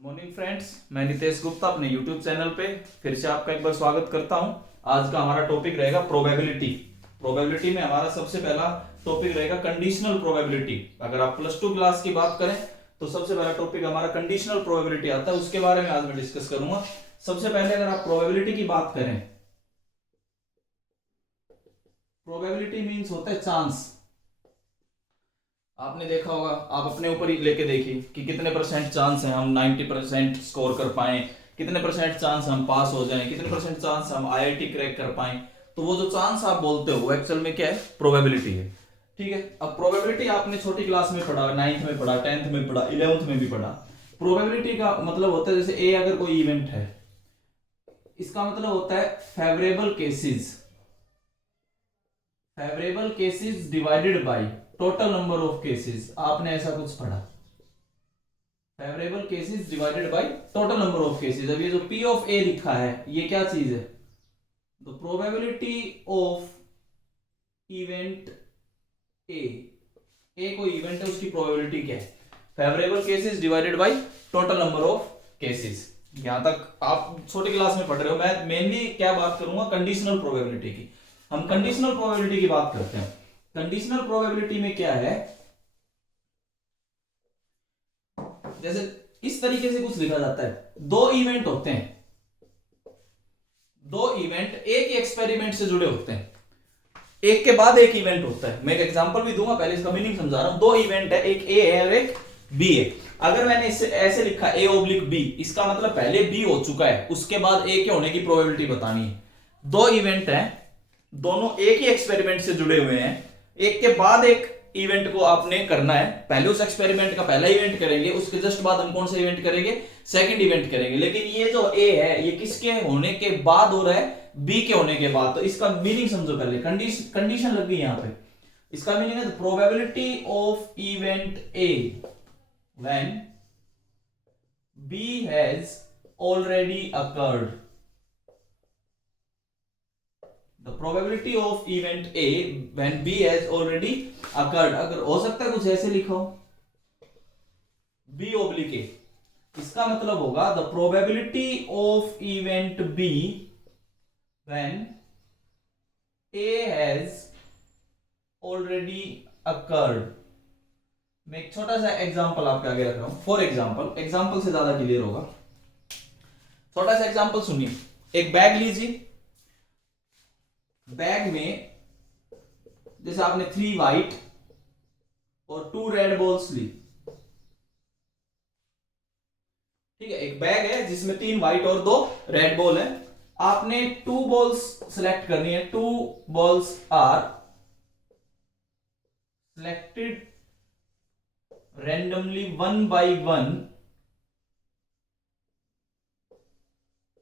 Good morning friends, मैं नितेश गुप्ता अपने YouTube channel पे फिर से आपका एक बार स्वागत करता हूं। आज का हमारा टॉपिक रहेगा प्रोबेबिलिटी। प्रोबेबिलिटी में हमारा सबसे पहला टॉपिक रहेगा कंडीशनल प्रोबेबिलिटी। अगर आप प्लस 2 क्लास की बात करें तो सबसे पहला टॉपिक हमारा कंडीशनल प्रोबेबिलिटी आता है, उसके बारे में आज मैं डिस्कस करूंगा। सबसे पहले अगर आप प्रोबेबिलिटी की बात करें, प्रोबेबिलिटी मीन्स होता है चांस। आपने देखा होगा, आप अपने ऊपर ही लेके देखिए कि कितने परसेंट चांस है हम 90% स्कोर कर पाए, कितने परसेंट चांस हम पास हो जाएं, कितने परसेंट चांस हम आईआईटी क्रैक कर पाए। तो वो जो चांस आप बोलते हो वो एक्चुअल में क्या है? प्रोबेबिलिटी है। ठीक है, अब प्रोबेबिलिटी आपने छोटी क्लास में पढ़ा, 9th में पढ़ा, 10th में पढ़ा, 11th में भी पढ़ा। प्रोबेबिलिटी का मतलब होता है, जैसे ए अगर कोई इवेंट है, इसका मतलब होता है favourable cases, favourable cases divided by total number of cases. आपने ऐसा कुछ पढ़ा, favourable cases divided by total number of cases. अब ये जो P ऑफ A लिखा है, ये क्या चीज है? द प्रोबेबिलिटी ऑफ इवेंट ए कोई इवेंट है, उसकी प्रोबेबिलिटी क्या है? Favourable cases divided by total number of cases. यहां तक आप छोटी क्लास में पढ़ रहे हो। मैं मेनली क्या बात करूंगा? कंडीशनल प्रोबेबिलिटी की। हम कंडीशनल प्रोबेबिलिटी की बात करते हैं। कंडीशनल प्रोबेबिलिटी में क्या है, जैसे इस तरीके से कुछ लिखा जाता है, दो इवेंट होते हैं, दो इवेंट एक ही एक्सपेरिमेंट से जुड़े होते हैं, एक के बाद एक इवेंट होता है। मैं एक एग्जांपल भी दूंगा, पहले इसका मीनिंग समझा रहा हूं। दो इवेंट है, एक ए है और एक बी है। अगर मैंने इसे ऐसे लिखा ए ऑब्लिक बी, इसका मतलब पहले बी हो चुका है, उसके बाद ए के होने की प्रोबेबिलिटी बतानी है। दो इवेंट हैं, दोनों एक ही एक्सपेरिमेंट से जुड़े हुए हैं, एक के बाद एक इवेंट को आपने करना है। पहले उस एक्सपेरिमेंट का पहला इवेंट करेंगे, उसके जस्ट बाद हम कौन सा इवेंट करेंगे? सेकंड इवेंट करेंगे। लेकिन ये जो ए है, ये किसके होने के बाद हो रहा है? बी के होने के बाद। तो इसका मीनिंग समझो पहले, कंडीशन लग गई यहां पे। इसका मीनिंग है probability of event A when B has already occurred. The probability of event A when B has already occurred। अगर हो सकता है कुछ ऐसे लिखो, B oblique A, इसका मतलब होगा the probability of event B when A has already occurred। मैं एक छोटा सा एग्जांपल आपके आगे रख रहा हूं। फॉर एग्जांपल से ज्यादा क्लियर होगा। छोटा सा एग्जांपल सुनिए। एक बैग लीजिए, बैग में जैसे आपने 3 व्हाइट और 2 रेड बॉल्स ली। ठीक है, एक बैग है जिसमें 3 व्हाइट और 2 रेड बॉल है। आपने 2 बॉल्स सिलेक्ट करनी है। 2 balls are selected randomly 1 by 1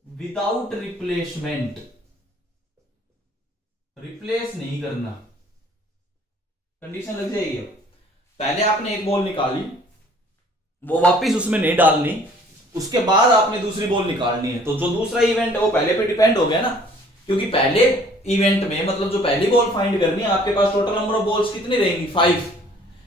without replacement. Replace नहीं करना, कंडीशन लग जाएगी। पहले आपने एक बॉल निकाली, वो वापस उसमें नहीं डालनी, उसके बाद आपने दूसरी बॉल निकालनी है। तो जो दूसरा इवेंट है वो पहले पे डिपेंड हो गया ना, क्योंकि पहले इवेंट में मतलब जो पहली बॉल फाइंड करनी है, आपके पास टोटल नंबर ऑफ बॉल्स कितनी रहेंगी? 5।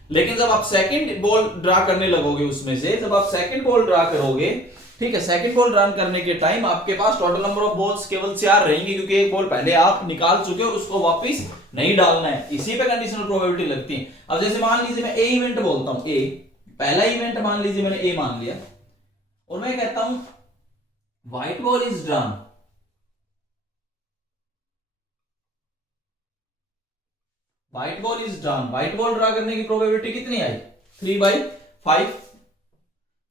लेकिन जब आप सेकंड बॉल ड्रा करने लगोगे, उसमें से जब आप सेकंड बॉल ड्रा करोगे, ठीक है, सेकंड बॉल रन करने के टाइम आपके पास टोटल नंबर ऑफ बॉल्स केवल 4 रहेंगी, क्योंकि एक बॉल पहले आप निकाल चुके हो और उसको वापस नहीं डालना है। इसी पे कंडीशनल प्रोबेबिलिटी लगती है। अब जैसे मान लीजिए मैं ए इवेंट बोलता हूं, ए पहला इवेंट मान लीजिए मैंने ए मान लिया, और मैं कहता हूं white ball is drawn. White ball is drawn, white ball draw करने की प्रोबेबिलिटी कितनी आई? 3/5।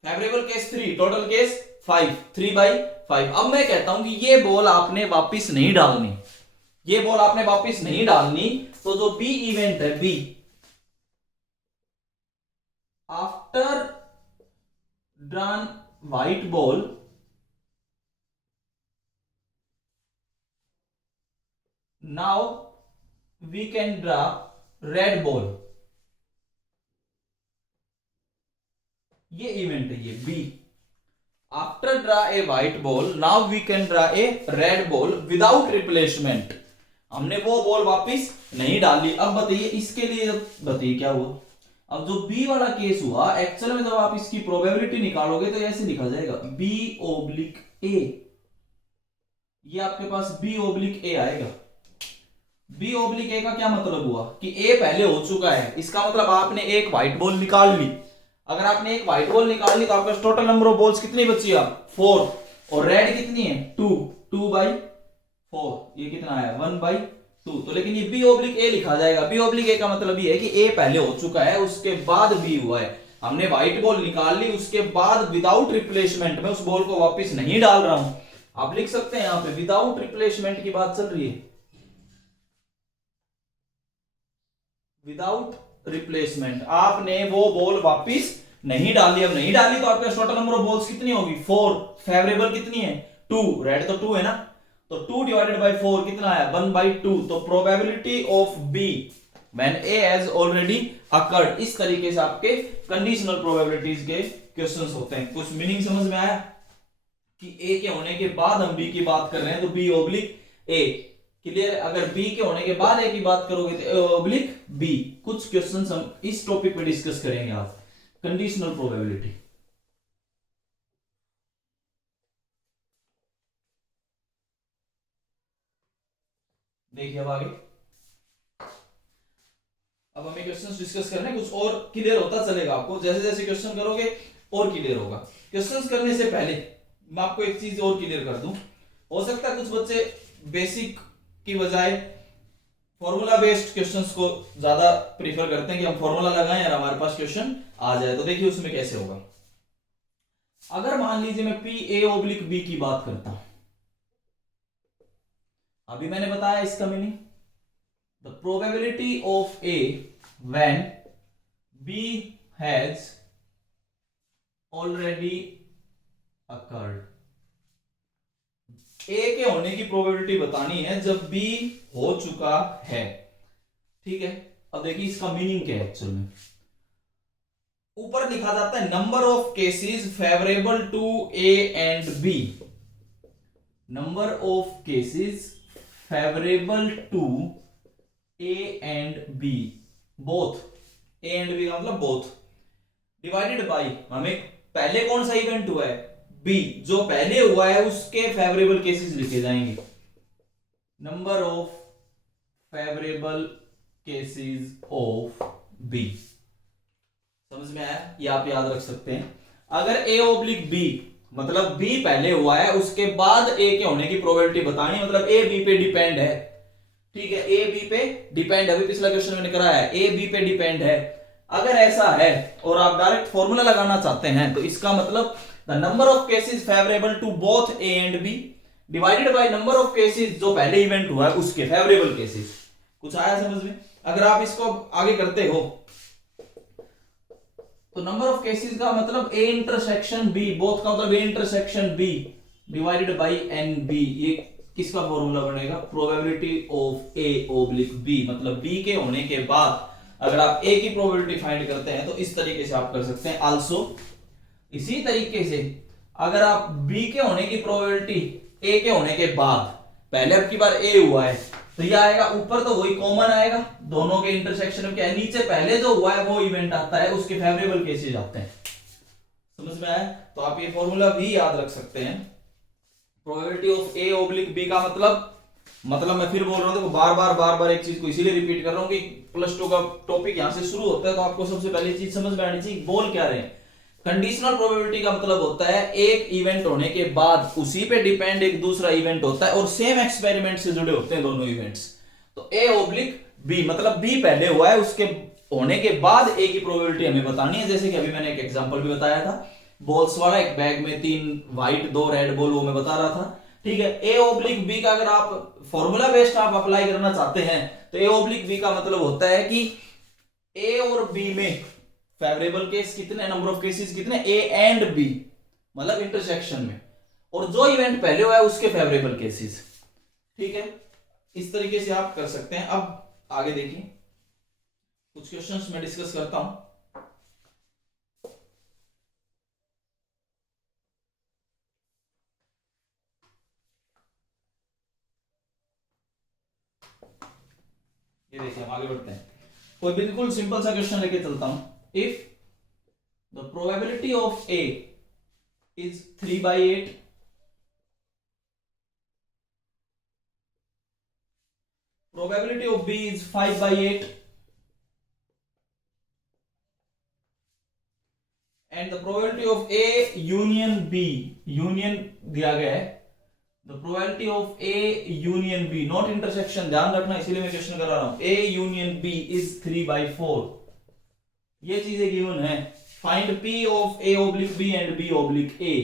Favourable case 3, total case 5, 3/5। अब मैं कहता हूं कि ये बॉल आपने वापस नहीं डालनी, ये बॉल आपने वापस नहीं डालनी। तो जो बी इवेंट है, B after drawn white ball now we can draw red ball. ये इवेंट है, ये B. After draw a white ball now we can draw a red ball without replacement. हमने वो बॉल वापस नहीं डाली। अब बताइए इसके लिए, बताइए क्या हुआ? अब जो बी वाला केस हुआ, एक्चुअल में जब आप इसकी प्रोबेबिलिटी निकालोगे तो ऐसे लिखा जाएगा बी ओब्लिक ए। ये आपके पास बी ओब्लिक ए आएगा। बी ओब्लिक ए का क्या मतलब हुआ कि ए पहले हो चुका है, इसका मतलब आपने एक व्हाइट बॉल निकाल ली। अगर आपने एक व्हाइट बॉल निकाल ली तो आपके पास टोटल नंबर ऑफ बॉल्स कितनी बची आप 4, और रेड कितनी है 2, 2/4, ये कितना आया 1/2। तो लेकिन ये बी ओब्लिक ए लिखा जाएगा। बी ओब्लिक ए का मतलब ये है कि ए पहले हो चुका है, उसके बाद बी हुआ है। हमने व्हाइट बॉल निकाल ली, उसके बाद विदाउट रिप्लेसमेंट में उस बॉल को वापस नहीं डाल रहा हूं। आप लिख सकते हैं यहां पे विदाउट रिप्लेसमेंट की बात चल रही है, विदाउट रिप्लेसमेंट। आपने वो बॉल वापस नहीं डाली। अब नहीं डाली तो आपके पास टोटल नंबर ऑफ बॉल्स कितनी होगी 4, फेवरेबल कितनी है 2, रेड तो 2 है ना, तो 2 डिवाइडेड बाय 4 कितना आया 1/2। तो probability of B when A has already occurred. इस तरीके से आपके कंडीशनल प्रोबेबिलिटीज के क्वेश्चंस होते हैं। कुछ मीनिंग समझ में आया कि ए के होने के बाद हम बी की बात कर रहे हैं तो बी ओब्लिक ए, क्लियर। अगर बी के होने के बाद ए की बात करोगे तो ए ओब्लिक बी। कुछ क्वेश्चंस हम इस टॉपिक पे डिस्कस करेंगे आज, कंडीशनल प्रोबेबिलिटी। देखिए अब आगे, अब हमें क्वेश्चंस डिस्कस करने, कुछ और क्लियर होता चलेगा आपको, जैसे जैसे क्वेश्चन करोगे और क्लियर होगा। क्वेश्चंस करने से पहले मैं आपको एक चीज और क्लियर कर दूं। हो सकता है कुछ बच्चे बेसिक की बजाय फॉर्मूला बेस्ड क्वेश्चंस को ज्यादा प्रीफर करते हैं कि हम फॉर्मूला लगाएं और हमारे पास क्वेश्चन आ जाए। तो देखिए उसमें कैसे होगा। अगर मान लीजिए मैं पी ए ओब्लिक बी की बात करता हूं, अभी मैंने बताया इसका meaning, the probability of A when B has already occurred. A के होने की प्रोबेबिलिटी बतानी है जब बी हो चुका है, ठीक है। अब देखिए इसका मीनिंग क्या है एक्चुअल में। ऊपर लिखा जाता है number of cases favourable to A and B. Number of cases favourable to A and B, both. A and B का मतलब बोथ, डिवाइडेड बाई, हमें पहले कौन सा इवेंट हुआ है बी, जो पहले हुआ है उसके फेवरेबल केसेस लिखे जाएंगे। Number of favourable cases of B, समझ में आया? ये आप याद रख सकते हैं। अगर ए ओब्लिक बी मतलब बी पहले हुआ है, उसके बाद ए के होने की प्रोबेबिलिटी बतानी, मतलब ए बी पे डिपेंड है, ठीक है। ए बी पे डिपेंड है, अभी पिछला क्वेश्चन मैंने कराया है, ए बी पे डिपेंड है। अगर ऐसा है और आप डायरेक्ट फॉर्मूला लगाना चाहते हैं तो इसका मतलब the number of cases favourable to both A and B divided by number of cases जो पहले इवेंट हुआ है उसके फेवरेबल केसेस। कुछ आया समझ में? अगर आप इसको आगे करते हो तो नंबर ऑफ केसेस का मतलब ए इंटरसेक्शन बी, बोथ का मतलब A intersection B divided by n B. ये किसका फॉर्मूला बनेगा? Probability of A oblique B, मतलब बी के होने के बाद अगर आप ए की प्रोबेबिलिटी फाइंड करते हैं तो इस तरीके से आप कर सकते हैं। आल्सो इसी तरीके से अगर आप बी के होने की प्रोबेबिलिटी ए के होने के बाद, पहले अब की बार ए हुआ है तो ये आएगा, ऊपर तो वही कॉमन आएगा दोनों के इंटरसेक्शन में, क्या है नीचे पहले जो हुआ है वो इवेंट आता है, उसके फेवरेबल केसेस आते हैं। समझ में आया? तो आप ये फॉर्मूला भी याद रख सकते हैं। Probability of A oblique B का मतलब मैं फिर बोल रहा हूं, देखो बार बार एक चीज को इसीलिए रिपीट कर रहा हूं कि प्लस 2 का टॉपिक यहां से शुरू होता है तो आपको सबसे पहले चीज समझ में आनी चाहिए बोल क्या रहे हैं। कंडीशनल प्रोबेबिलिटी का मतलब होता है एक इवेंट होने के बाद उसी पे डिपेंड एक दूसरा इवेंट होता है और सेम एक्सपेरिमेंट से जुड़े होते हैं दोनों इवेंट्स। तो ए ओब्लिक बी मतलब बी पहले हुआ है, उसके होने के बाद ए की प्रोबेबिलिटी हमें बतानी है। जैसे कि अभी मैंने एक एग्जांपल भी बताया था, बॉल्स वाला, एक बैग में 3 व्हाइट 2 रेड बॉल, वो मैं बता रहा था, ठीक है। ए ओब्लिक बी का अगर आप फॉर्मूला बेस्ड आप अप्लाई करना चाहते हैं तो ए ओब्लिक बी का मतलब होता है कि ए और बी में फेवरेबल केस कितने, नंबर ऑफ केसेस कितने, ए एंड बी मतलब इंटरसेक्शन में, और जो इवेंट पहले हुआ है उसके फेवरेबल केसेस, ठीक है। इस तरीके से आप कर सकते हैं। अब आगे देखिए कुछ क्वेश्चंस मैं डिस्कस करता हूं। ये देखिए हम आगे बढ़ते हैं। कोई बिल्कुल सिंपल सा क्वेश्चन लेके चलता हूं। if the probability of A is 3/8, probability of B is 5/8, and the probability of A union B, union दिया गया है, the probability of A union B, not intersection, ध्यान रखना, इसीलिए मैं क्वेश्चन करा रहा हूं, A union B is 3/4, ये चीजें गिवन है. Find P of A oblique B and B oblique A.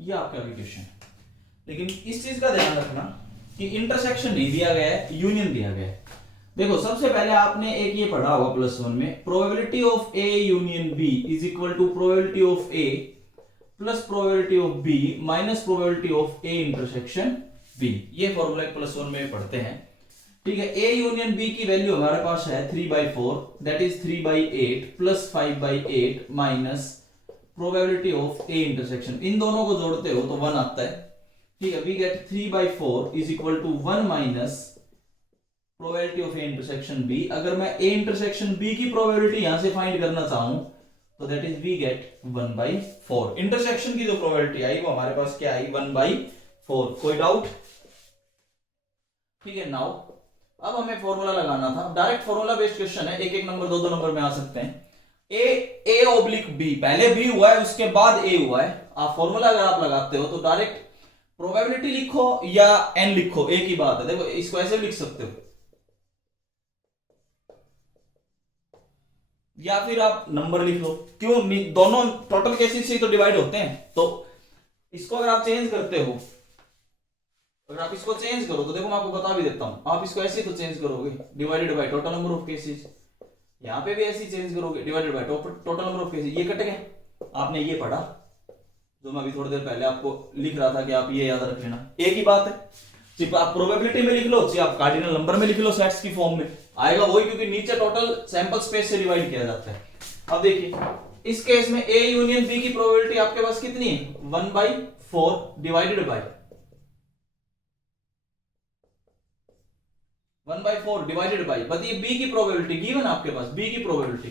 ये आपका क्वेश्चन है, लेकिन इस चीज का ध्यान रखना कि इंटरसेक्शन नहीं दिया गया है, यूनियन दिया गया है. देखो सबसे पहले आपने एक ये पढ़ा होगा +1 में, probability of A union B is equal to probability of A plus probability of B minus probability of A intersection B. ये फॉर्मूला +1 में पढ़ते हैं. ठीक है, A यूनियन B की वैल्यू हमारे पास है 3/4, that is 3/8 plus 5/8 minus probability of A intersection. इन दोनों को जोड़ते हो तो 1 आता है. ठीक है, we get 3/4 is equal to 1 minus probability of A intersection B. अगर मैं A इंटरसेक्शन B की प्रोबेबिलिटी यहां से फाइंड करना चाहूं तो that is we get 1/4. Intersection की जो प्रोबेबिलिटी आई वो हमारे पास क्या आई, 1/4. कोई डाउट? ठीक है, नाउ अब हमें फॉर्मूला लगाना था. डायरेक्ट फॉर्मूला बेस्ड क्वेश्चन है, एक एक नंबर दो दो नंबर में आ सकते हैं. ए ओब्लिक बी, पहले बी हुआ है उसके बाद ए हुआ है. आप फॉर्मूला अगर आप लगाते हो तो डायरेक्ट प्रोबेबिलिटी लिखो या एन लिखो, एक ही बात है. देखो इसको ऐसे भी लिख सकते हो या फिर आप नंबर लिख लो. क्यों, दोनों टोटल केसेस से तो डिवाइड होते हैं. तो इसको अगर आप चेंज करते हो, अगर आप इसको चेंज करो तो देखो मैं आपको बता भी देता हूं, आप इसको ऐसे तो चेंज करोगे divided by total number of cases. यहां पे भी ऐसे ही चेंज करोगे divided by total number of cases. ये कट गए. आपने ये पढ़ा जो मैं अभी थोड़ी देर पहले आपको लिख रहा था कि आप ये याद रख लेना, एक ही बात है. सिर्फ आप प्रोबेबिलिटी में लिख लो, सिर्फ आप कार्डिनल नंबर में लिख लो, सेट्स की फॉर्म में आएगा वही, क्योंकि नीचे टोटल सैंपल स्पेस से डिवाइड किया जाता है. अब देखिए इस केस में A यूनियन B की प्रोबेबिलिटी आपके पास कितनी है, 1/4 डिवाइडेड बाय 1/4 डिवाइडेड बाय, बताइए B की प्रोबेबिलिटी गिवन आपके पास, B की प्रोबेबिलिटी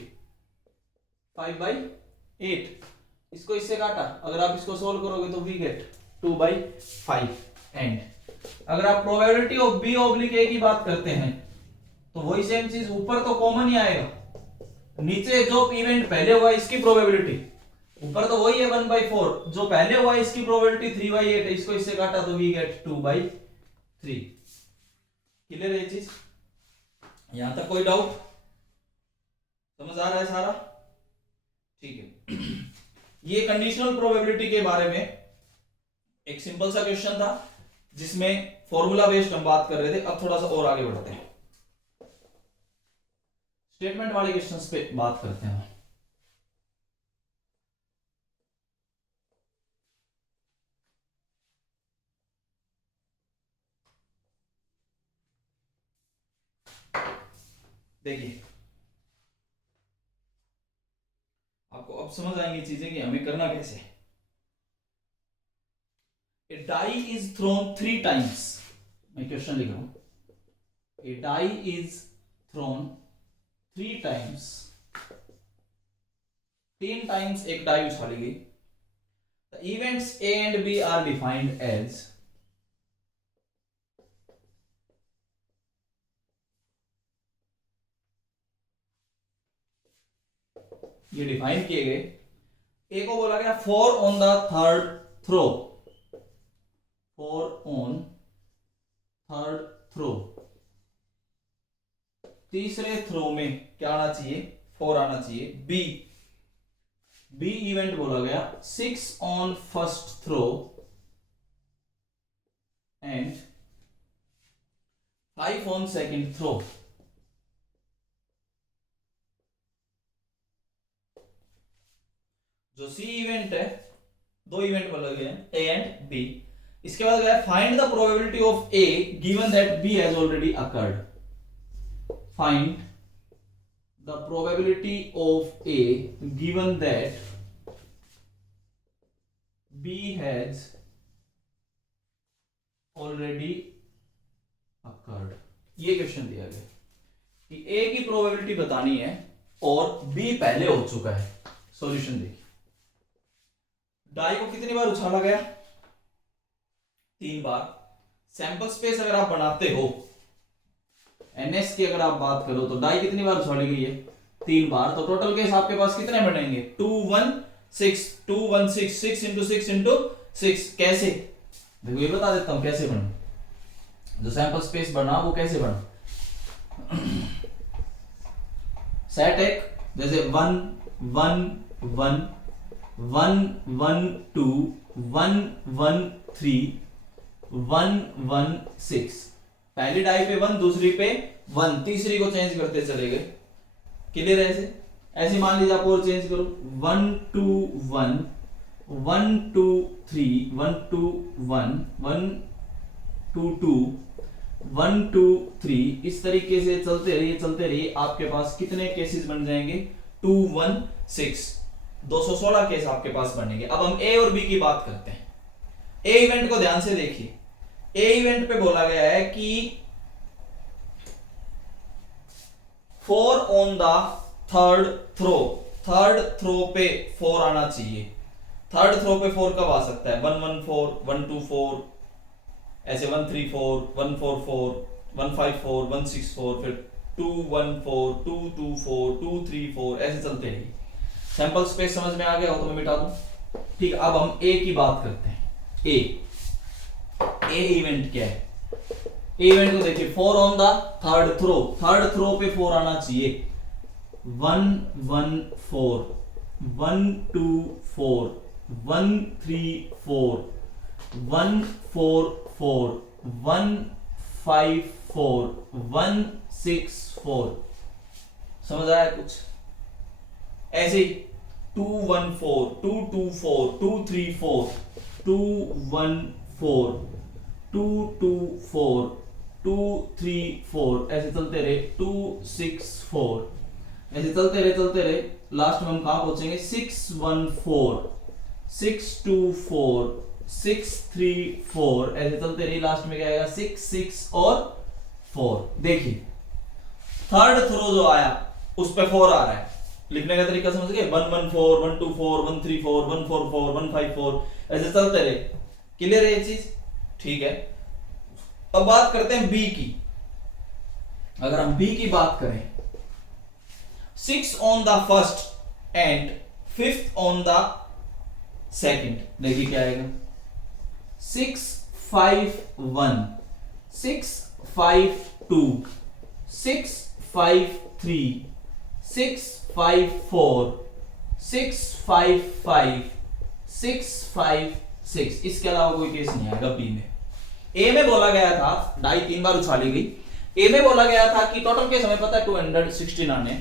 5/8. इसको इससे काटा, अगर आप इसको सोल्व करोगे तो वी गेट 2/5. एंड अगर आप probability of B oblique A की बात करते हैं तो वही सेम चीज, ऊपर तो कॉमन ही आएगा, नीचे जो इवेंट पहले हुआ इसकी प्रोबेबिलिटी, ऊपर तो वही है 1/4, जो पहले हुआ इसकी प्रोबेबिलिटी 3/8 है, इसको इससे काटा तो वी गेट 2/3. क्लियर है ये चीज? यहां तक कोई डाउट? समझ आ रहा है सारा? ठीक है. ये कंडीशनल प्रोबेबिलिटी के बारे में एक सिंपल सा क्वेश्चन था जिसमें फॉर्मूला बेस्ड हम बात कर रहे थे. अब थोड़ा सा और आगे बढ़ते हैं, स्टेटमेंट वाले क्वेश्चंस पे बात करते हैं. देखिए आपको अब समझ आएंगी चीजें कि हमें करना कैसे है. A die is thrown 3 times. मैं क्वेश्चन लिख रहा हूं. A die is thrown 3 times. 3 times एक die उछाली गई. The events A and B are defined as ये डिफाइन किए गए. ए को बोला गया 4 on the third throw, 4 on third throw. तीसरे थ्रो में क्या आना चाहिए, 4 आना चाहिए. बी इवेंट बोला गया 6 on first throw and 5 on second throw. जो सी इवेंट है, दो इवेंट बोले गए हैं ए एंड बी. इसके बाद गया find the probability of A given that B has already occurred. Find the probability of A given that B has already occurred. ये क्वेश्चन दिया गया कि ए की प्रोबेबिलिटी बतानी है और बी पहले हो चुका है। सॉल्यूशन देखिए, डाई को कितनी बार उछाला गया? 3 बार। सैंपल स्पेस अगर आप बनाते हो, एनएस की अगर आप बात करो तो डाई कितनी बार उछाली गई है? 3 बार। तो टोटल केस आपके पास कितने बनेंगे? 2 1 6 2 1 6 6 इंटू 6 इंटू 6। कैसे? देखो ये बता देता हूं कैसे बना। जो सैंपल स्पेस बना वो कैसे बना? सेट एक जैसे 1 1 1 1 1 2 1 1 3 1 1 6। पहली डाई पे 1, दूसरी पे 1, तीसरी को चेंज करते चले गए। क्लियर है? ऐसे मान लीजिए आप और चेंज करो, 1 2 1 1 2 3 1 2 1 1 2 2 1 2 3। इस तरीके से चलते रहिए आपके पास कितने केसेस बन जाएंगे? 2 1 6। 216 केस आपके पास बनेंगे। अब हम ए और बी की बात करते हैं। ए इवेंट को ध्यान से देखिए। ए इवेंट पे बोला गया है कि 4 on the third throw. Third throw पे 4 आना चाहिए। थर्ड थ्रो पे 4 कब आ सकता है? 1 1 4 1 2 4, ऐसे 1 3 4 1 4 4 1 5 4 1 6 4, फिर 2 1 4 2 2 4 2 3 4, ऐसे चलते रहिए। सैंपल स्पेस समझ में आ गया हो तो मैं मिटा दूं। ठीक, अब हम ए की बात करते हैं। ए इवेंट क्या है? ए इवेंट को देखिए, 4 on the third throw. Third throw पे 4 आना चाहिए। 1 1 4 1 2 4 1 3 4 1 4 4 1 5 4 1 6 4। समझ आया कुछ? ऐसे ही 2 1 4 2 2 4 2 3 4 2 1 4 2 2 4 2 3 4, ऐसे चलते रहे। 2 6 4, ऐसे चलते रहे। लास्ट में हम कहां पहुंचेंगे? 6 1 4 6 2 4 6 3 4, ऐसे चलते रहे। लास्ट में क्या आएगा? 6 6 और 4। देखिए थर्ड थ्रो जो आया उस पे 4 आ रहा है। लिखने का तरीका समझ गए? 1 1 4 1 2 4 1 3 4 1 4 4 1 5 4, ऐसे चलते रहे। क्लियर है ये चीज? ठीक है। अब बात करते हैं बी की। अगर हम बी की बात करें, 6 on the first and 5th on the second. देखिए क्या आएगा? 6 5 1 6 5 2 6 5 3 6 5 4 6 5 5 6 5 6। इसके अलावा कोई केस नहीं आएगा बी में। ए में बोला गया था, डाई 3 बार उछाली गई। ए में बोला गया था कि टोटल केस हमें पता है 216 आने।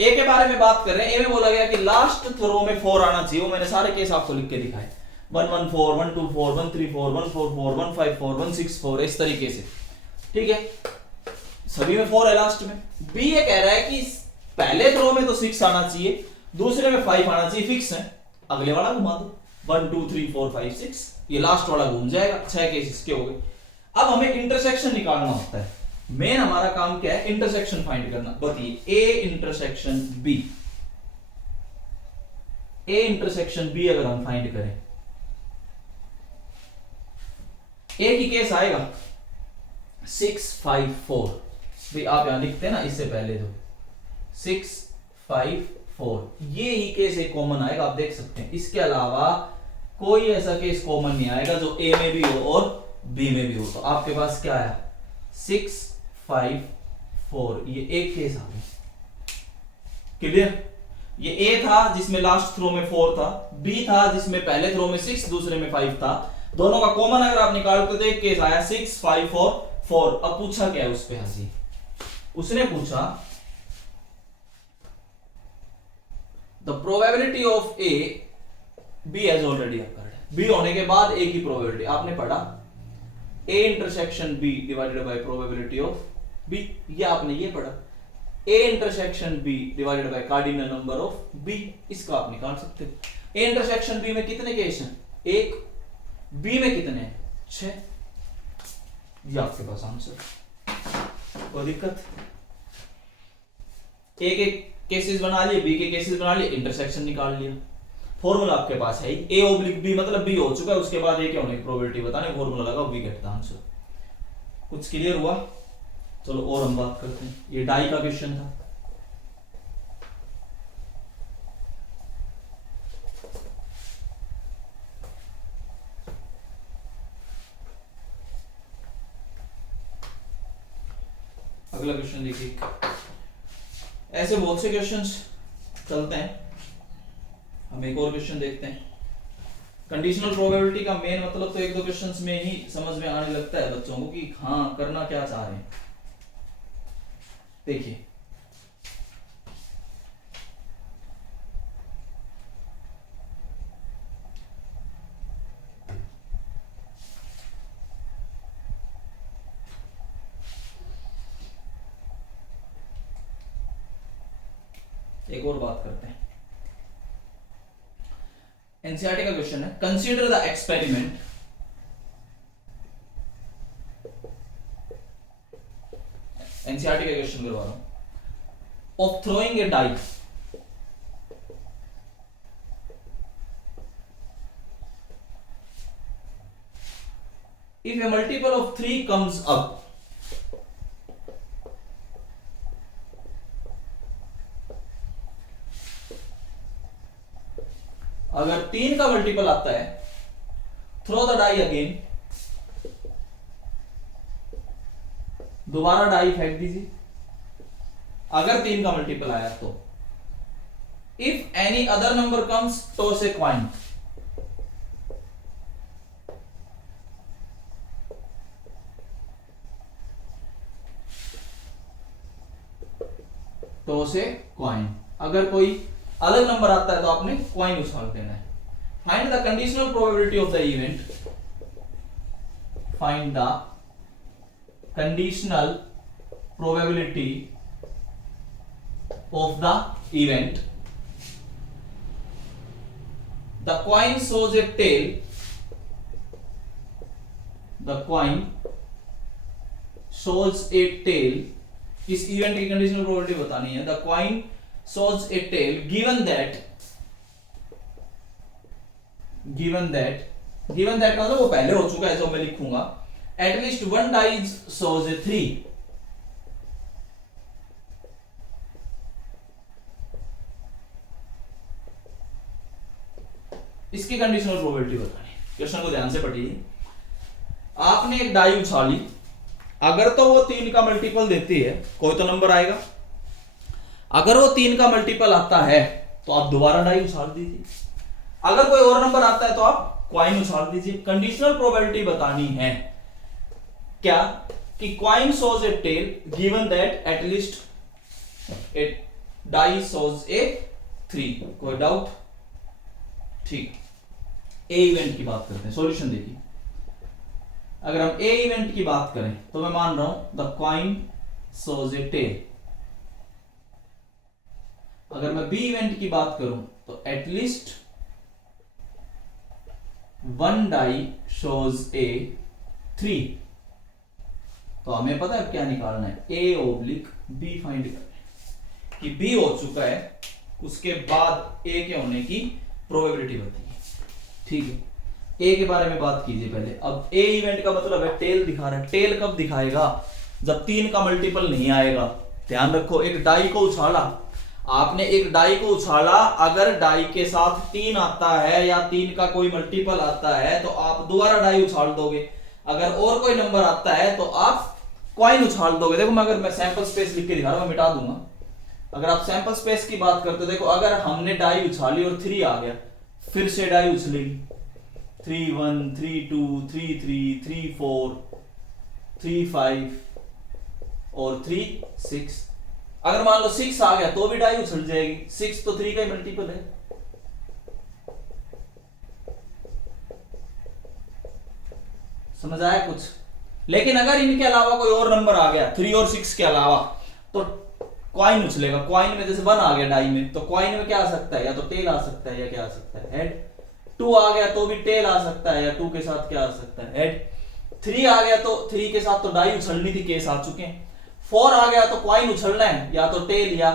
ए के बारे में बात कर रहे हैं। ए में बोला गया कि लास्ट थ्रो में 4 आना चाहिए। वो मैंने सारे केस आपको लिख के दिखाए। 1 1 4 1 2 4 1 3 4 1 4 4 1 5 4 1 6 4, इस तरीके से। ठीक है, सभी में 4 है लास्ट में। बी ये कह रहा है कि पहले थ्रो में तो 6 आना चाहिए, दूसरे में 5 आना चाहिए, फिक्स है। अगले वाला घुमा दो, 1 2 3 4 5 6, ये लास्ट वाला घूम जाएगा। 6 केसेस के हो गए। अब हमें इंटरसेक्शन निकालना होता है। मेन हमारा काम क्या है? इंटरसेक्शन फाइंड करना। बताइए, A intersection B. A intersection B अगर हम फाइंड करें, ए की केस आएगा 6 5 4। भाई आप यहां लिखते हैं ना, इससे पहले तो 6 5 4, ये ही केस एक कॉमन आएगा। आप देख सकते हैं, इसके अलावा कोई ऐसा केस कॉमन नहीं आएगा जो ए में भी हो और बी में भी हो। तो आपके पास क्या आया? 6 5 4, ये एक केस आ गया। क्लियर? ये ए था जिसमें लास्ट थ्रो में 4 था, बी था जिसमें पहले थ्रो में 6 दूसरे में 5 था। दोनों का कॉमन अगर आप निकालते तो एक केस आया 6 5 और 4। अब पूछा क्या है उस पे? हंसी उसने पूछा the probability of A B has already occurred. B होने के बाद ए की प्रोबेबिलिटी आपने पढ़ा, A intersection B divided by probability of B, ये आपने ये पढ़ा। A intersection B divided by cardinal number of B, इसका आप निकाल सकते हो। ए इंटरसेक्शन बी में कितने केस हैं? 1। बी में कितने हैं? 6। ये आपके पास आंसर। कोई दिक्कत, ए के केसेस बना लिए, बी के केसेस बना लिए, इंटरसेक्शन निकाल लिया। फॉर्मूला आपके पास है ए ओब्लिक बी मतलब बी हो चुका है, उसके बाद ए क्या होने की प्रोबेबिलिटी बताने, फॉर्मूला लगाओ, बी गेट द आंसर। कुछ क्लियर हुआ? चलो और हम बात करते हैं, ये डाई का क्वेश्चन था। अगला क्वेश्चन देखिए, ऐसे बहुत से क्वेश्चंस चलते हैं, हम एक और क्वेश्चन देखते हैं। कंडीशनल प्रोबेबिलिटी का मेन मतलब तो एक दो क्वेश्चंस में ही समझ में आने लगता है बच्चों को कि हाँ करना क्या चाह रहे हैं। देखिए एक और बात करते हैं, एनसीईआरटी का क्वेश्चन है, कंसीडर द एक्सपेरिमेंट एनसीईआरटी का क्वेश्चन करवा रहा हूं, of throwing a die if a multiple of 3 comes up, अगर 3 का मल्टीपल आता है, थ्रो द डाई अगेन, दोबारा डाई फेंक दीजिए, अगर 3 का मल्टीपल आया तो, if any other number comes toss a coin, toss a coin, अगर कोई अलग नंबर आता है तो आपने कॉइन उछाल देना है। Find the conditional probability of the event, find the conditional probability of the event, the coin shows a tail, the coin shows a tail, इस इवेंट की कंडीशनल प्रोबेबिलिटी बतानी है, the coin shows a tail given that मतलब वो पहले हो चुका है, जो मैं लिखूंगा, at least one die shows a 3, इसकी कंडीशनल प्रोबेबिलिटी बतानी। क्वेश्चन को ध्यान से पढ़िए, आपने एक डाई उछाली, अगर तो वो 3 का मल्टीपल देती है, कोई तो नंबर आएगा, अगर वो 3 का मल्टीपल आता है तो आप दोबारा डाई उछाल दीजिए, अगर कोई और नंबर आता है तो आप कॉइन उछाल दीजिए। कंडीशनल प्रोबेबिलिटी बतानी है क्या, कि coin shows a tail given that at least a die shows a 3, कोई डाउट? ठीक, ए इवेंट की बात करते हैं, सॉल्यूशन देखिए। अगर हम ए इवेंट की बात करें तो मैं मान रहा हूं the coin shows a tail, अगर मैं बी इवेंट की बात करूं तो एटलीस्ट 1 डाई शोज ए 3, तो हमें पता है क्या निकालना है, ए ओब्लिक बी फाइंड करना है, कि बी हो चुका है उसके बाद ए के होने की प्रोबेबिलिटी बताइए। ठीक है, ए के बारे में बात कीजिए पहले। अब ए इवेंट का मतलब है टेल दिखा रहा है, टेल कब दिखाएगा, जब 3 का मल्टीपल नहीं आएगा। ध्यान रखो, एक डाई को उछाला आपने, एक डाई को उछाला, अगर डाई के साथ 3 आता है या 3 का कोई मल्टीपल आता है तो आप दोबारा डाई उछाल दोगे, अगर और कोई नंबर आता है तो आप कॉइन उछाल दोगे। देखो मैं, अगर मैं सैंपल स्पेस लिख के दिखा रहा हूं, मैं मिटा दूंगा। अगर आप सैंपल स्पेस की बात करते हो, देखो अगर हमने डाई उछाली और 3 आ गया, फिर से डाई उछलेगी, 3 1 3 2 3 3 3 4 3 5 और 3 6, अगर मान लो 6 आ गया तो भी डाई उछल जाएगी, 6 तो 3 का ही मल्टीपल है। समझ आया कुछ? लेकिन अगर इनके अलावा कोई और नंबर आ गया 3 और 6 के अलावा, तो कॉइन उछलेगा। कॉइन में जैसे 1 आ गया डाई में, तो कॉइन में क्या आ सकता है, या तो टेल आ सकता है या क्या आ सकता है, हेड। 2 आ गया तो भी टेल आ सकता है, या 2 के साथ क्या आ सकता है, हेड। 3 आ गया तो 3 के साथ तो डाई उछलनी थी, केस आ चुके हैं। 4 आ गया तो कॉइन उछलना है, या तो टेल या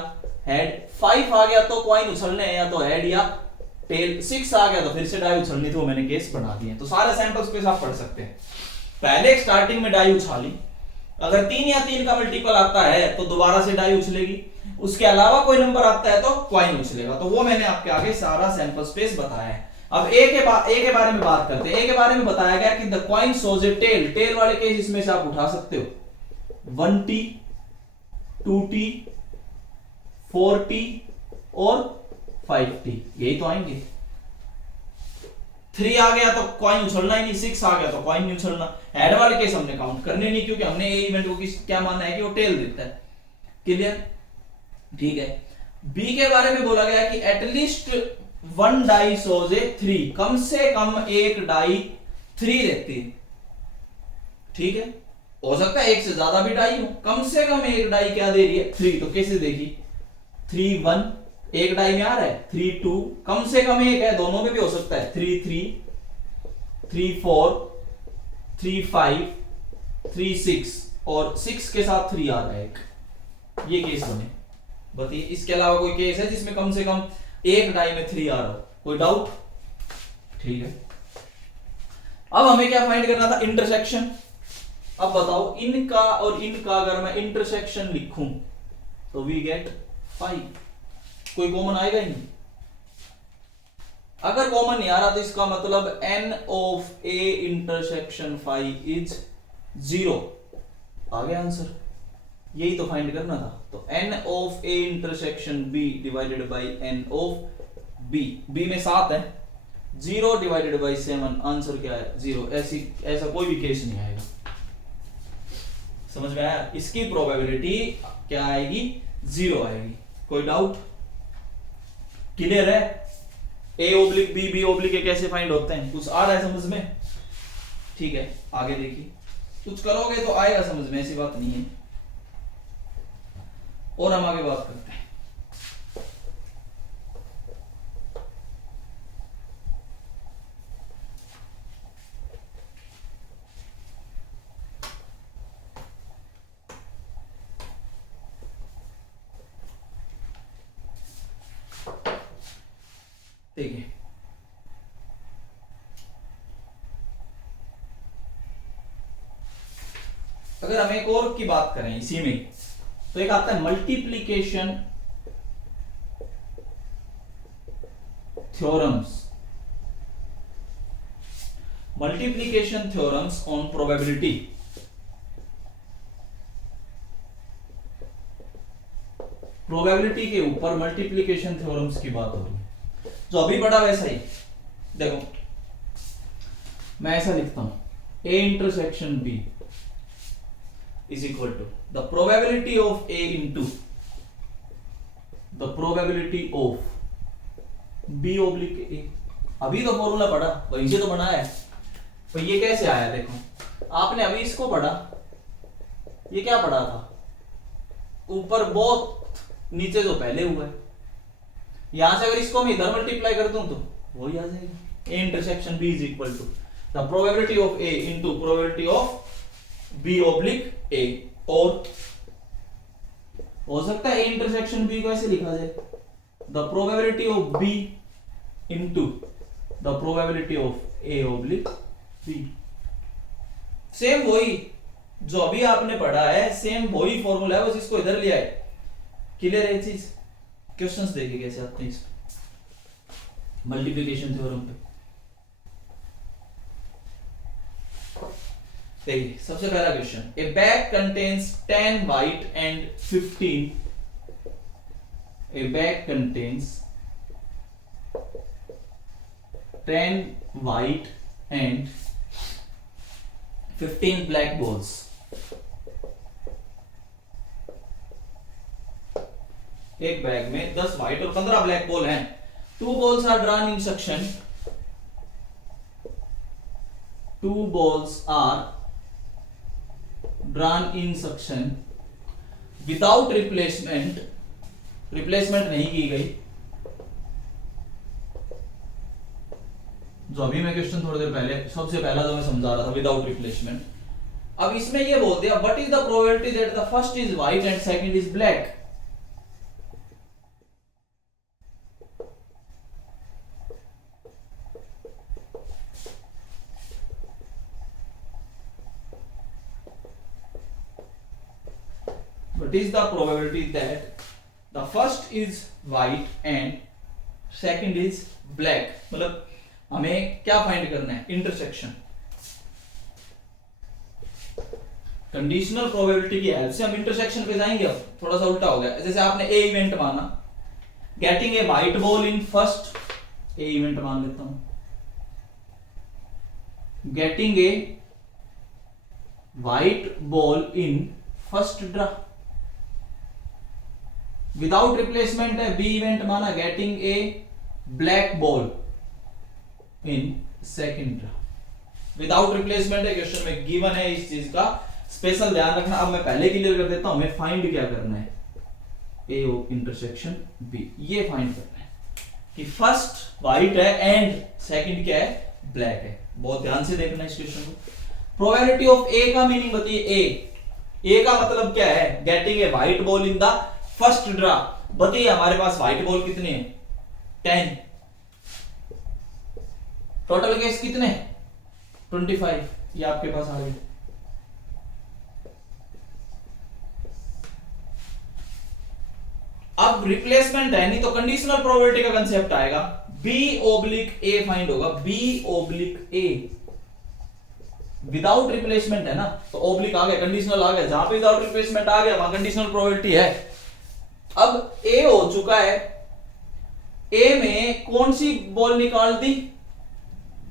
हेड। 5 आ गया तो कॉइन उछलने हैं, या तो हेड या टेल। 6 आ गया तो फिर से डाई उछलनी थी, वो मैंने केस बना दिए। तो सारे सैंपल्स पे आप पढ़ सकते हैं। पहले स्टार्टिंग में डाई उछाली, अगर 3 या 3 का मल्टीपल आता है तो दोबारा से डाई उछलेगी, उसके अलावा कोई नंबर आता है तो कॉइन उछलेगा। तो वो मैंने आपके आगे सारा सैंपल स्पेस बताया है। अब ए के बारे में बात करते हैं। ए के बारे में बताया गया कि the coin shows a tail. Tail वाले केस इसमें से आप उठा सकते हो 1t 2t 4t और 5t, यही तो आएंगे। 3 आ गया तो कॉइन उछलना ही नहीं, 6 आ गया तो कॉइन नहीं उछलना। हेड वाले केस हमने काउंट करने नहीं, क्योंकि हमने ए इवेंट को क्या माना है कि वो टेल देता है। क्लियर? ठीक है। बी के बारे में बोला गया कि एटलीस्ट 1 डाई शोज ए 3, कम से कम एक डाई 3 देती है। ठीक है, हो सकता है एक से ज्यादा भी डाई हो, कम से कम एक डाई क्या दे रही है? 3। तो कैसे देखी? 3 1 एक डाई में आ रहा है, 3 2 कम से कम एक है, दोनों में भी हो सकता है। 3 3 3 4 3 5 3 6 और 6 के साथ 3 आ रहा है एक, ये केस बने। बताइए इसके अलावा कोई केस है जिसमें कम से कम एक डाई में 3 आ रहा हो? कोई डाउट? ठीक है। अब हमें क्या फाइंड करना था? इंटरसेक्शन। अब बताओ इनका और इनका अगर मैं इंटरसेक्शन लिखूं तो वी गेट 5। कोई कॉमन आएगा ही नहीं। अगर कॉमन नहीं आ रहा तो इसका मतलब n of a intersection 5 is 0। आ गया आंसर। यही तो फाइंड करना था। तो n of a intersection b divided by n of b, b में 7 है, 0 डिवाइडेड बाय 7, आंसर क्या है? 0। ऐसा कोई भी केस नहीं आएगा। समझ में आया? इसकी प्रोबेबिलिटी क्या आएगी? 0 आएगी। कोई डाउट? क्लियर है? a oblique b, b oblique a कैसे फाइंड होते हैं? कुछ आ रहा है समझ में? ठीक है, आगे देखिए। कुछ करोगे तो आएगा समझ में, ऐसी बात नहीं है। और हम आगे बात करते हैं। देखिए अगर हम एक और की बात करें इसी में, तो एक आता है multiplication theorems. Multiplication theorems on probability. Probability के ऊपर मल्टीप्लिकेशन थ्योरम्स की बात हो रही है। जो अभी पढ़ा वैसा ही। देखो मैं ऐसा लिखता हूं, a intersection b is equal to the probability of a into the probability of b oblique a। अभी तो फॉर्मूला पढ़ा, वहीं से तो बनाया है। तो ये कैसे आया? देखो आपने अभी इसको पढ़ा, ये क्या पढ़ा था? ऊपर बहुत, नीचे जो पहले हुआ है। यहां से अगर इसको मैं इधर मल्टीप्लाई कर दूं तो वही आ जाएगा। a intersection b is equal to the probability of a into probability of b oblique a। और हो सकता है a इंटरसेक्शन b को ऐसे लिखा जाए, the probability of b into the probability of a oblique b। Same वही जो अभी आपने पढ़ा है, सेम वही फॉर्मूला है, बस इसको इधर ले आए। क्लियर है ये चीज? क्वेश्चंस देखिए कैसे आते हैं इस मल्टीप्लिकेशन थ्योरम पे। देखिए सबसे पहला question, A bag contains 10 white and 15। A bag contains 10 white and 15 black balls. एक बैग में 10 व्हाइट और 15 ब्लैक बॉल हैं। 2 balls are drawn in succession। 2 balls are drawn in succession without replacement। Replacement नहीं की गई। जो अभी मैं क्वेश्चन थोड़ी देर पहले, सबसे पहला जो मैं समझा रहा था, विदाउट रिप्लेसमेंट। अब इसमें ये बोलते हैं what is the probability that the first is white and second is black. What is the probability that the first is white and second is black? मतलब हमें क्या फाइंड करना है, इंटरसेक्शन। कंडीशनल प्रोबेबिलिटी की हेल्प से हम intersection पे जाएंगे। अब थोड़ा सा उल्टा हो गया, जैसे आपने ए इवेंट माना, getting a white ball in first, A event मान लेता हूं, getting a white ball in first draw, without replacement है, बी इवेंट माना, getting a black ball in second draw, without replacement है, क्वेश्चन में गिवन है इस चीज का स्पेशल ध्यान रखना। अब मैं पहले क्लियर कर देता हूं, हमें फाइंड क्या करना है, ए ऑफ इंटरसेक्शन बी, ये फाइंड करना है कि फर्स्ट व्हाइट है एंड सेकंड क्या है, ब्लैक है। बहुत ध्यान से देखना इस क्वेश्चन को। प्रोबेबिलिटी ऑफ ए का मीनिंग बताइए, ए का मतलब क्या है, getting a white ball in the first draw. बताइए हमारे पास व्हाइट बॉल कितने हैं, 10, टोटल केस कितने, 25, ये आपके पास आ गए। अब रिप्लेसमेंट है नहीं तो कंडीशनल प्रोबेबिलिटी का कंसेप्ट आएगा, बी ओब्लिक ए फाइंड होगा, बी ओब्लिक ए, विदाउट रिप्लेसमेंट है ना, तो ओब्लिक आ गया, कंडीशनल आ गया, जहां पे विदाउट रिप्लेसमेंट आ गया वहां कंडीशनल प्रोबेबिलिटी है। अब ए हो चुका है, ए में कौन सी बॉल निकाल दी,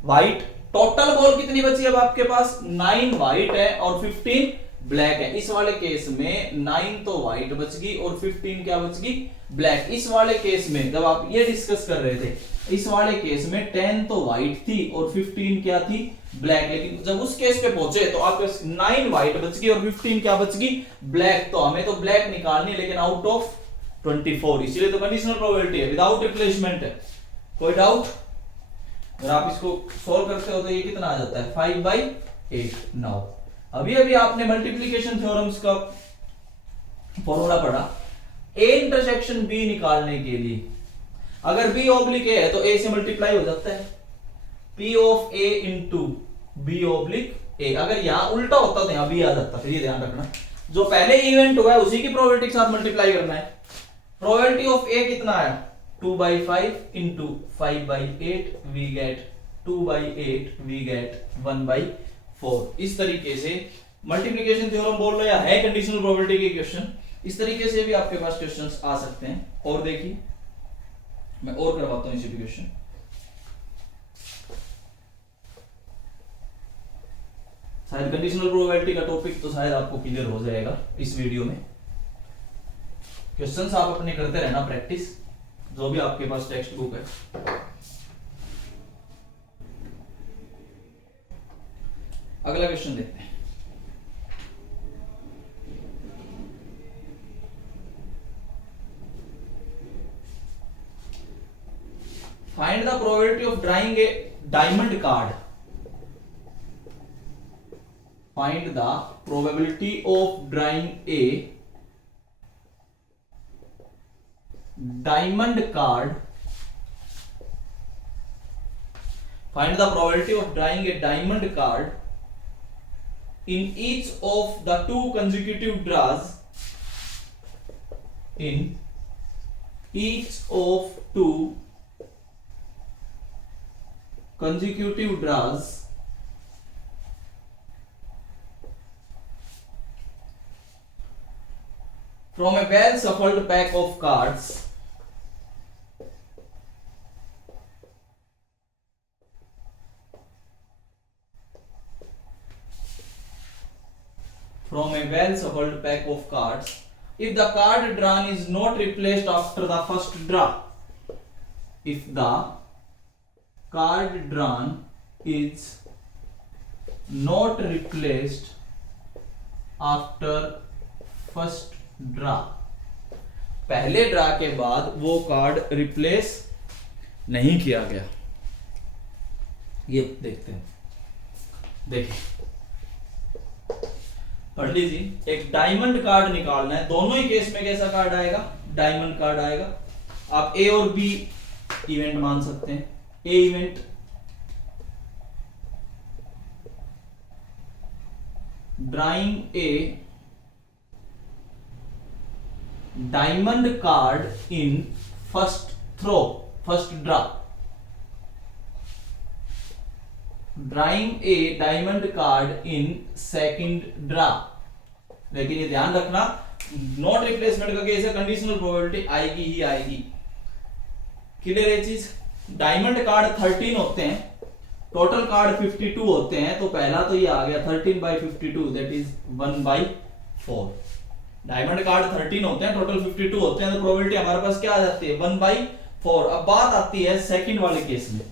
व्हाइट, टोटल बॉल कितनी बची अब आपके पास, 9 व्हाइट है और 15 ब्लैक है। इस वाले केस में 9 तो व्हाइट बच गई और 15 क्या बच गई, ब्लैक। इस वाले केस में जब आप ये डिस्कस कर रहे थे, इस वाले केस में 10 तो व्हाइट थी और 15 क्या थी, ब्लैक। लेकिन जब उस केस पे पहुंचे तो आपके 9 व्हाइट बच गई और 15 क्या बच गई, ब्लैक। तो हमें तो ब्लैक निकालनी है, लेकिन आउट ऑफ 24, इसीलिए तो कंडीशनल प्रोबेबिलिटी है, विदाउट रिप्लेसमेंट है। कोई डाउट? अगर आप इसको सोल्व करते हो तो ये कितना आ जाता है, 5/8। नाउ अभी अभी आपने मल्टीप्लिकेशन थ्योरम्स का फॉर्मूला पढ़ा, ए इंटरसेक्शन बी निकालने के लिए अगर बी ऑब्लिक ए है तो ए से मल्टीप्लाई हो जाता है, P of A into B oblique A. अगर यहां उल्टा होता तो यहां बी आ जाता, फिर ये ध्यान रखना, जो पहले इवेंट हुआ है उसी की प्रोबेबिलिटी के साथ मल्टीप्लाई करना है। प्रोबेबिलिटी ऑफ ए कितना है, 2/5 into 5/8 we get 2/8 we get 1/4। इस तरीके से मल्टीप्लिकेशन थ्योरम बोल रहे हैं कंडीशनल प्रोबेबिलिटी के क्वेश्चन, इस तरीके से भी आपके पास क्वेश्चंस आ सकते हैं। और देखिए मैं और करवाता हूं इसी भी क्वेश्चन। शायद कंडीशनल प्रोबेबिलिटी का टॉपिक तो शायद आपको क्लियर हो जाएगा इस वीडियो में। क्वेश्चंस आप अपने करते रहना प्रैक्टिस, जो भी आपके पास टेक्स्ट बुक है। अगला क्वेश्चन देखते हैं। Find the probability of drawing a diamond card. Find the probability of drawing a diamond card. Find the probability of drawing a diamond card in each of the 2 consecutive draws, in each of 2 consecutive draws from a well shuffled pack of cards, from a well shuffled pack of cards, if the card drawn is not replaced after the first draw, if the card drawn is not replaced after first draw, पहले draw के बाद वो card replace नहीं किया गया। ये देखते हैं, देखिए पढ़ लीजिए। एक डायमंड कार्ड निकालना है, दोनों ही केस में कैसा कार्ड आएगा, डायमंड कार्ड आएगा। आप ए और बी इवेंट मान सकते हैं। A event drawing a diamond card in first throw, first draw, drawing a diamond card in second draw. लेकिन ये ध्यान रखना, नॉट रिप्लेसमेंट का केस है, कंडीशनल प्रोबेबिलिटी आएगी ही आएगी। क्लियर है चीज। डायमंड कार्ड 13 होते हैं, टोटल कार्ड 52 होते हैं, तो पहला तो ये आ गया 13/52 दैट इज 1/4। डायमंड कार्ड 13 होते हैं, टोटल 52 होते हैं, तो प्रोबेबिलिटी हमारे पास क्या आ जाती है 1/4। अब बात आती है सेकंड वाले केस में।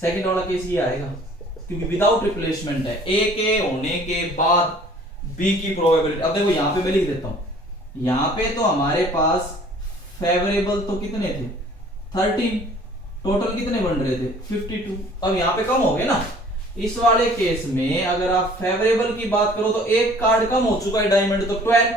सेकंड वाला केस ये आएगा क्योंकि विदाउट रिप्लेसमेंट है, ए के होने के बाद बी की प्रोबेबिलिटी। अब देखो यहां पे मैं लिख देता हूं, यहां पे तो हमारे पास फेवरेबल तो कितने थे 13, टोटल कितने बन रहे थे 52। अब यहां पे कम हो गए ना। इस वाले केस में अगर आप फेवरेबल की बात करो तो एक कार्ड कम हो चुका है डायमंड, तो 12,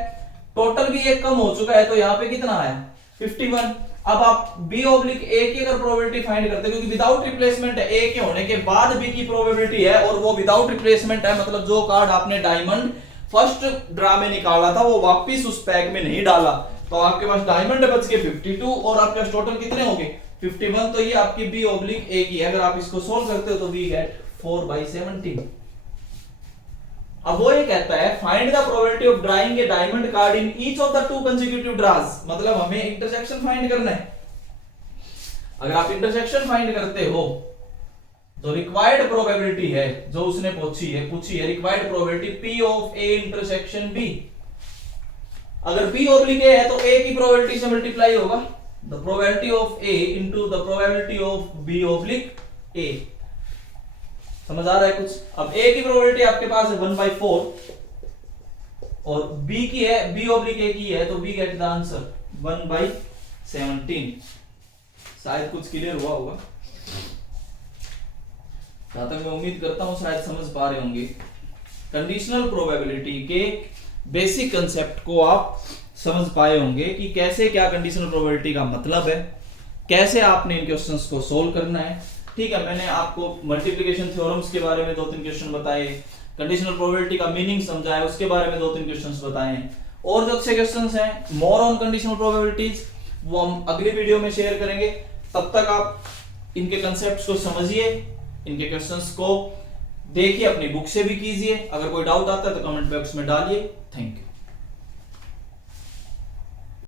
टोटल भी एक कम हो चुका है, तो यहां पे कितना आया 51। अब आप बी ऑब्लिक ए की अगर प्रोबेबिलिटी फाइंड करते हैं, क्योंकि विदाउट रिप्लेसमेंट है, ए के होने के बाद बी की प्रोबेबिलिटी है और वो विदाउट रिप्लेसमेंट है, मतलब जो कार्ड आपने डायमंड फर्स्ट ड्रा में निकाला था वो वापस उस पैक में नहीं डाला, तो आपके पास डायमंड बच के 52 और आपके पास टोटल कितने हो गए 51। तो ये आपकी बी ऑब्लिक ए की है। अगर आप इसको सोल्व करते हो तो वी गेट 4/17। अब वो ये कहता है find the probability of drawing a diamond card in each of the 2 consecutive draws, मतलब हमें इंटरसेक्शन फाइंड करना है। अगर आप इंटरसेक्शन फाइंड करते हो तो रिक्वायर्ड प्रोबेबिलिटी है जो उसने पूछी है required probability P of A intersection B। अगर B ऑब्लिक A है तो A की प्रोबेबिलिटी से मल्टीप्लाई होगा, the probability of A into the probability of B oblique A। समझ आ रहा है कुछ। अब A की प्रोबेबिलिटी आपके पास है 1/4 और B की है, B ऑब्लिक A की है, तो B गेट द आंसर 1/17। शायद कुछ क्लियर हुआ होगा, जहां तक मैं उम्मीद करता हूं शायद समझ पा रहे होंगे। कंडीशनल प्रोबेबिलिटी के बेसिक कंसेप्ट को आप समझ पाए होंगे कि कैसे क्या कंडीशनल प्रोबेबिलिटी का मतलब है, कैसे आपने इन क्वेश्चंस को सोल्व करना है। ठीक है, मैंने आपको मल्टीप्लिकेशन थ्योरम्स के बारे में 2-3 क्वेश्चन बताए, कंडीशनल प्रोबेबिलिटी का मीनिंग समझाया, उसके बारे में 2-3 क्वेश्चंस बताए, और जो अच्छे क्वेश्चंस हैं मोर ऑन कंडीशनल प्रोबेबिलिटीज वो हम अगली वीडियो में शेयर करेंगे। तब तक आप इनके कंसेप्ट्स को समझिए, इनके क्वेश्चंस को देखिए, अपनी बुक से भी कीजिए। अगर कोई डाउट आता है तो कमेंट बॉक्स में डालिए। Thank you.